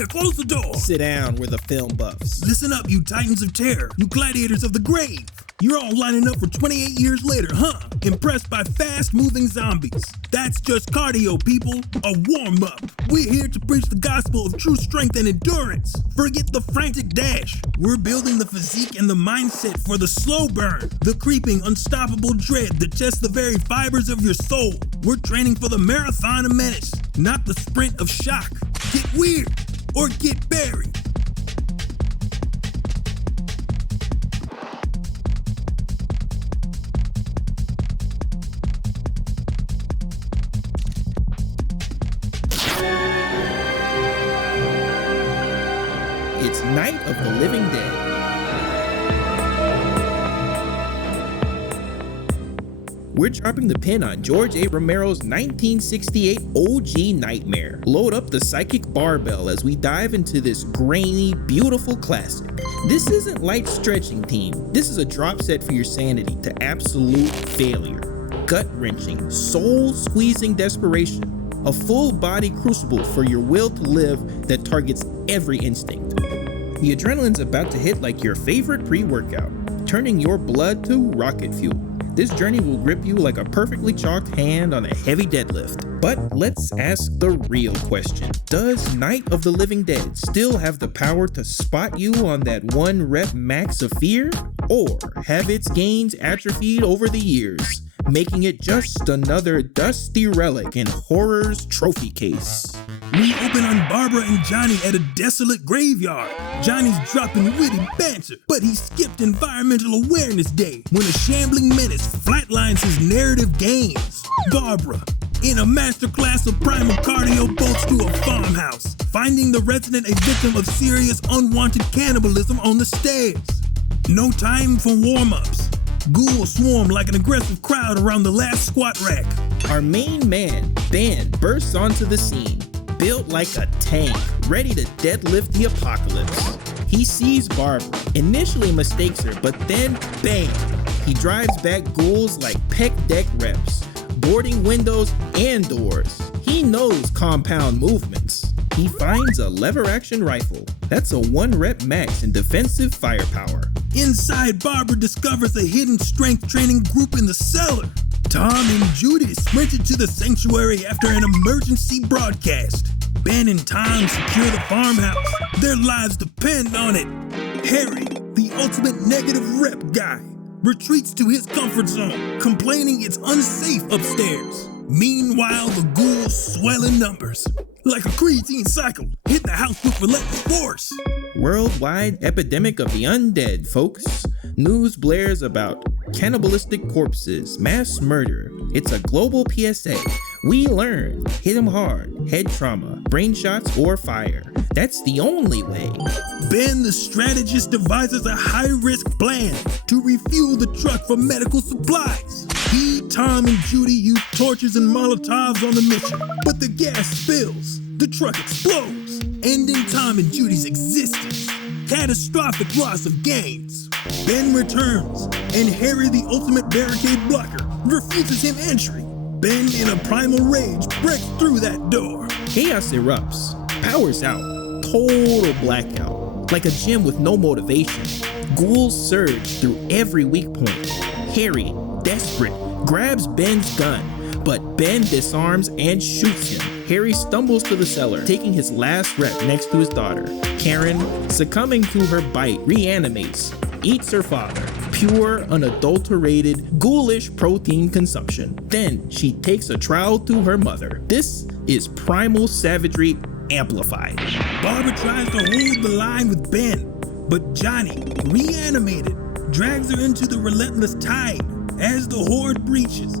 here, close the door. Sit down, we're the film buffs. Listen up, you titans of terror, you gladiators of the grave. You're all lining up for 28 years later, huh? Impressed by fast-moving zombies. That's just cardio, people. A warm-up. We're here to preach the gospel of true strength and endurance. Forget the frantic dash. We're building the physique and the mindset for the slow burn. The creeping, unstoppable dread that tests the very fibers of your soul. We're training for the marathon of menace, not the sprint of shock. Get weird or get buried. It's Night of the Living Dead. We're dropping the pin on George A. Romero's 1968 OG nightmare. Load up the psychic barbell as we dive into this grainy, beautiful classic. This isn't light stretching, team. This is a drop set for your sanity to absolute failure. Gut-wrenching, soul-squeezing desperation. A full-body crucible for your will to live that targets every instinct. The adrenaline's about to hit like your favorite pre-workout, turning your blood to rocket fuel. This journey will grip you like a perfectly chalked hand on a heavy deadlift. But let's ask the real question. Does Night of the Living Dead still have the power to spot you on that 1 rep max of fear? Or have its gains atrophied over the years, making it just another dusty relic in horror's trophy case? We open on Barbara and Johnny at a desolate graveyard. Johnny's dropping witty banter, but he skipped Environmental Awareness Day when a shambling menace flatlines his narrative gains. Barbara, in a masterclass of primal cardio, bolts to a farmhouse, finding the resident a victim of serious unwanted cannibalism on the stairs. No time for warm-ups. Ghouls swarm like an aggressive crowd around the last squat rack. Our main man, Ben, bursts onto the scene, built like a tank, ready to deadlift the apocalypse. He sees Barbara, initially mistakes her, but then bang! He drives back ghouls like pec deck reps, boarding windows and doors. He knows compound movements. He finds a lever-action rifle. That's a 1 rep max in defensive firepower. Inside, Barbara discovers a hidden strength training group in the cellar. Tom and Judy sprinted to the sanctuary after an emergency broadcast. Ben and Tom secure the farmhouse. Their lives depend on it. Harry, the ultimate negative rep guy, retreats to his comfort zone, complaining it's unsafe upstairs. Meanwhile, the ghouls swell in numbers. Like a creatine cycle, hit the house with relentless force. Worldwide epidemic of the undead, folks. News blares about cannibalistic corpses, mass murder. It's a global PSA. We learn, hit 'em hard, head trauma, brain shots, or fire. That's the only way. Ben, the strategist, devises a high-risk plan to refuel the truck for medical supplies. He, Tom, and Judy use torches and Molotovs on the mission, but the gas spills. The truck explodes, ending Tom and Judy's existence. Catastrophic loss of gains. Ben returns, and Harry, the ultimate barricade blocker, refuses him entry. Ben, in a primal rage, breaks through that door. Chaos erupts. Power's out. Total blackout. Like a gym with no motivation. Ghouls surge through every weak point. Harry, desperate, grabs Ben's gun, but Ben disarms and shoots him. Harry stumbles to the cellar, taking his last rep next to his daughter. Karen, succumbing to her bite, reanimates, eats her father. Pure, unadulterated, ghoulish protein consumption. Then she takes a trowel to her mother. This is primal savagery amplified. Barbara tries to hold the line with Ben, but Johnny, reanimated, drags her into the relentless tide. As the horde breaches,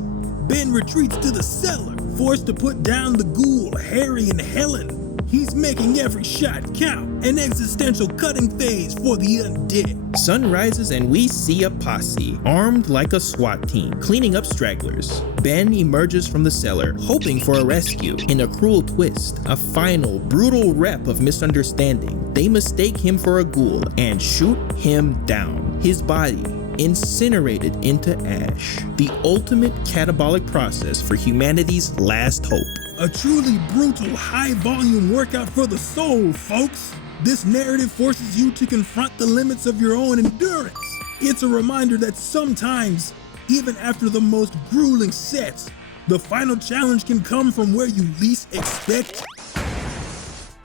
Ben retreats to the cellar, forced to put down the ghoul, Harry and Helen. He's making every shot count, an existential cutting phase for the undead. Sun rises and we see a posse, armed like a SWAT team, cleaning up stragglers. Ben emerges from the cellar, hoping for a rescue. In a cruel twist, a final, brutal rep of misunderstanding, they mistake him for a ghoul and shoot him down. His body, incinerated into ash. The ultimate catabolic process for humanity's last hope. A truly brutal, high-volume workout for the soul, folks. This narrative forces you to confront the limits of your own endurance. It's a reminder that sometimes, even after the most grueling sets, the final challenge can come from where you least expect.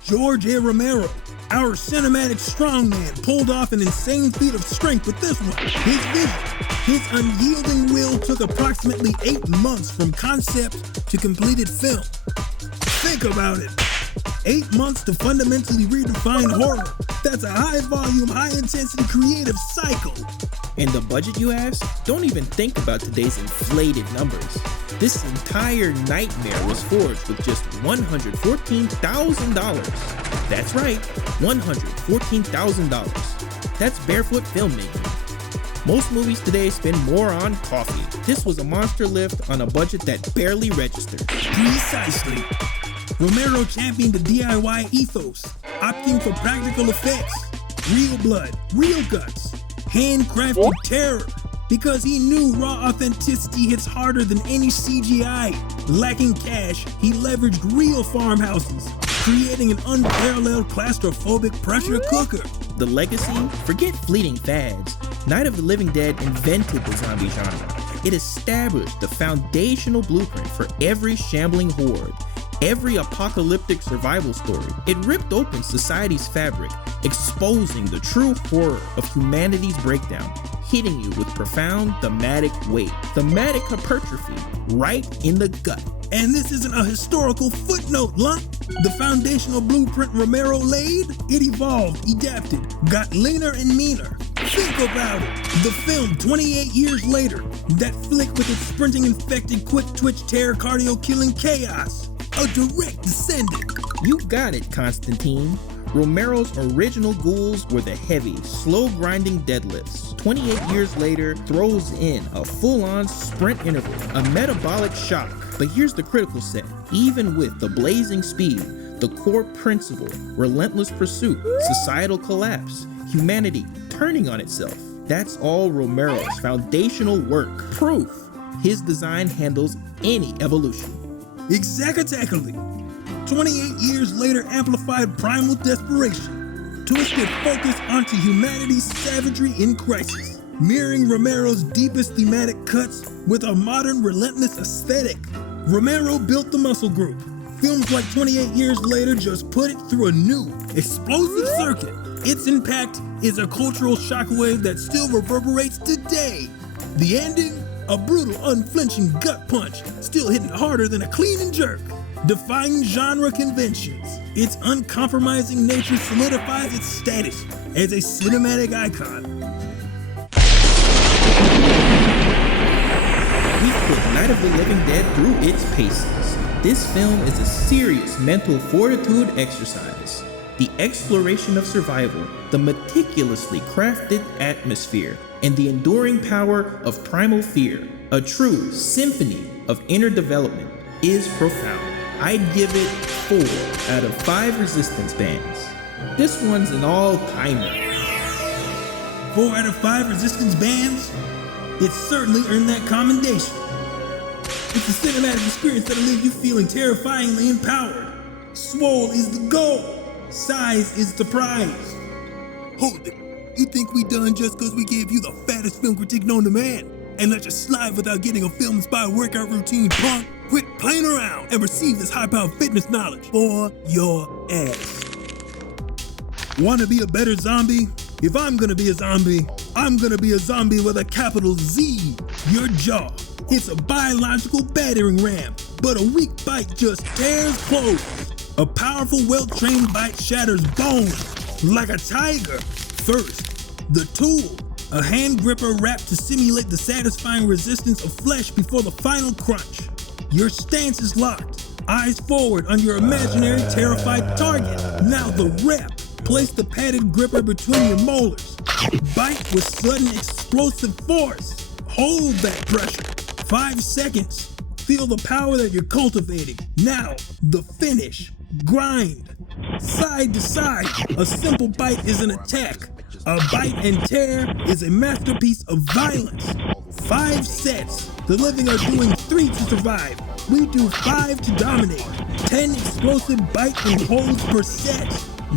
George A. Romero, our cinematic strongman, pulled off an insane feat of strength with this one. His vision, his unyielding will took approximately 8 months from concept to completed film. Think about it. 8 months to fundamentally redefine horror. That's a high-volume, high-intensity creative cycle. And the budget, you ask? Don't even think about today's inflated numbers. This entire nightmare was forged with just $114,000. That's right, $114,000. That's barefoot filmmaking. Most movies today spend more on coffee. This was a monster lift on a budget that barely registered. Precisely. Romero championed the DIY ethos, opting for practical effects, real blood, real guts, handcrafted terror, because he knew raw authenticity hits harder than any CGI. Lacking cash, he leveraged real farmhouses, creating an unparalleled claustrophobic pressure cooker. The legacy? Forget fleeting fads. Night of the Living Dead invented the zombie genre. It established the foundational blueprint for every shambling horde, every apocalyptic survival story. It ripped open society's fabric, exposing the true horror of humanity's breakdown, hitting you with profound thematic weight, thematic hypertrophy, right in the gut. And this isn't a historical footnote, lump. The foundational blueprint Romero laid, it evolved, adapted, got leaner and meaner. Think about it. The film 28 years later, that flick with its sprinting infected quick twitch terror cardio killing chaos. A direct descendant. You got it, Constantine. Romero's original ghouls were the heavy, slow-grinding deadlifts. 28 years later, throws in a full-on sprint interval, a metabolic shock. But here's the critical set. Even with the blazing speed, the core principle, relentless pursuit, societal collapse, humanity turning on itself, that's all Romero's foundational work. Proof his design handles any evolution. Exactly. 28 years later amplified primal desperation, twisted focus onto humanity's savagery in crisis, mirroring Romero's deepest thematic cuts with a modern relentless aesthetic. Romero built the muscle group. Films like 28 years later just put it through a new, explosive circuit. Its impact is a cultural shockwave that still reverberates today. The ending? A brutal, unflinching gut punch, still hitting harder than a clean and jerk. Defying genre conventions, its uncompromising nature solidifies its status as a cinematic icon. We've put Night of the Living Dead through its paces. This film is a serious mental fortitude exercise. The exploration of survival, the meticulously crafted atmosphere, and the enduring power of primal fear, a true symphony of inner development, is profound. I'd give it 4 out of 5 resistance bands. This one's an all-timer. 4 out of 5 resistance bands? It certainly earned that commendation. It's a cinematic experience that'll leave you feeling terrifyingly empowered. Swole is the goal. Size is the prize. Hold it. You think we done just cause we gave you the fattest film critique known to man and let you slide without getting a film-inspired workout routine, punk? Quit playing around and receive this high-powered fitness knowledge for your ass. Wanna be a better zombie? If I'm gonna be a zombie, I'm gonna be a zombie with a capital Z. Your jaw. It's a biological battering ram, but a weak bite just tears close. A powerful, well-trained bite shatters bones like a tiger. First, the tool. A hand gripper wrapped to simulate the satisfying resistance of flesh before the final crunch. Your stance is locked, eyes forward on your imaginary terrified target. Now the rep. Place the padded gripper between your molars. Bite with sudden explosive force. Hold that pressure. 5 seconds. Feel the power that you're cultivating. Now, the finish. Grind. Side to side. A simple bite is an attack. A Bite and Tear is a masterpiece of violence. 5 sets. The living are doing 3 to survive. We do 5 to dominate. 10 explosive bite and holds per set.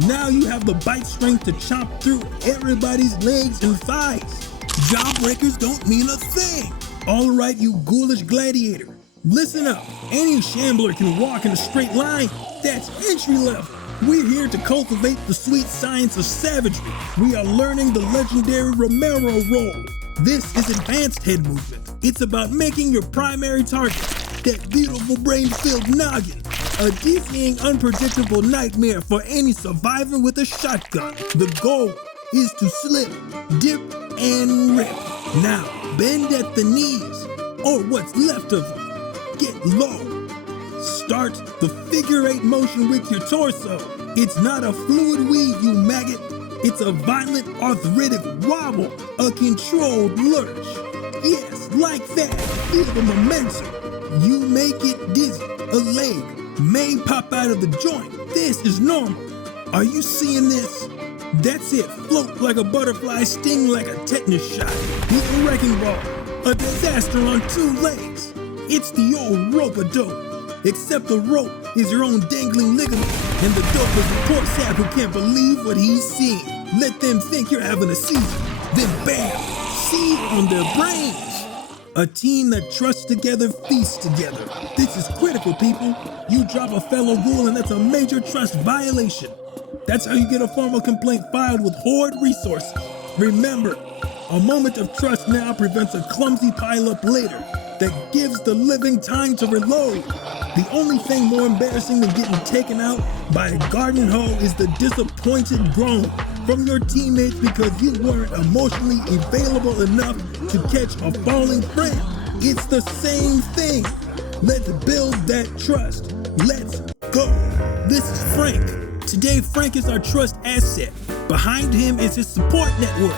Now you have the bite strength to chomp through everybody's legs and thighs. Jawbreakers don't mean a thing. All right, you ghoulish gladiator. Listen up. Any shambler can walk in a straight line. That's entry level. We're here to cultivate the sweet science of savagery. We are learning the legendary Romero roll. This is advanced head movement. It's about making your primary target that beautiful brain-filled noggin. A dizzying, unpredictable nightmare for any survivor with a shotgun. The goal is to slip, dip, and rip. Now, bend at the knees, or what's left of them. Get low. Start the figure 8 motion with your torso. It's not a fluid weave, you maggot. It's a violent arthritic wobble, a controlled lurch. Yes, like that. Feel the momentum. You may get dizzy. A leg may pop out of the joint. This is normal. Are you seeing this? That's it. Float like a butterfly, sting like a tetanus shot. He's a wrecking ball. A disaster on 2 legs. It's the old rope-a-dope. Except the rope is your own dangling ligament, and the dope is the poor sap who can't believe what he's seeing. Let them think you're having a seizure. Then bam! Seed on their brains. A team that trusts together feasts together. This is critical, people. You drop a fellow ghoul and that's a major trust violation. That's how you get a formal complaint filed with Horde Resources. Remember, a moment of trust now prevents a clumsy pileup later that gives the living time to reload. The only thing more embarrassing than getting taken out by a garden hoe is the disappointed groan from your teammates because you weren't emotionally available enough to catch a falling friend. It's the same thing. Let's build that trust. Let's go. This is Frank. Today, Frank is our trust asset. Behind him is his support network.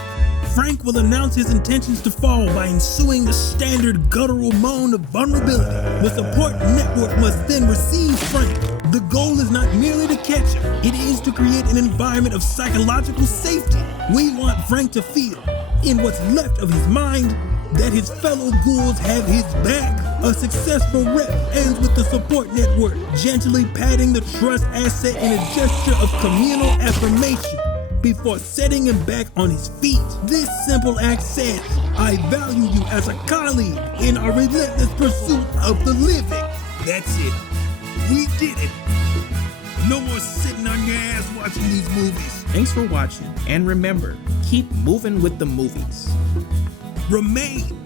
Frank will announce his intentions to fall by ensuing the standard guttural moan of vulnerability. The support network must then receive Frank. The goal is not merely to catch him, it is to create an environment of psychological safety. We want Frank to feel, in what's left of his mind, that his fellow ghouls have his back. A successful rep ends with the support network gently patting the trust asset in a gesture of communal affirmation before setting him back on his feet. This simple act says, I value you as a colleague in our relentless pursuit of the living. That's it. We did it. No more sitting on your ass watching these movies. Thanks for watching, and remember, keep moving with the movies. Remain.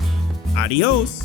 Adios.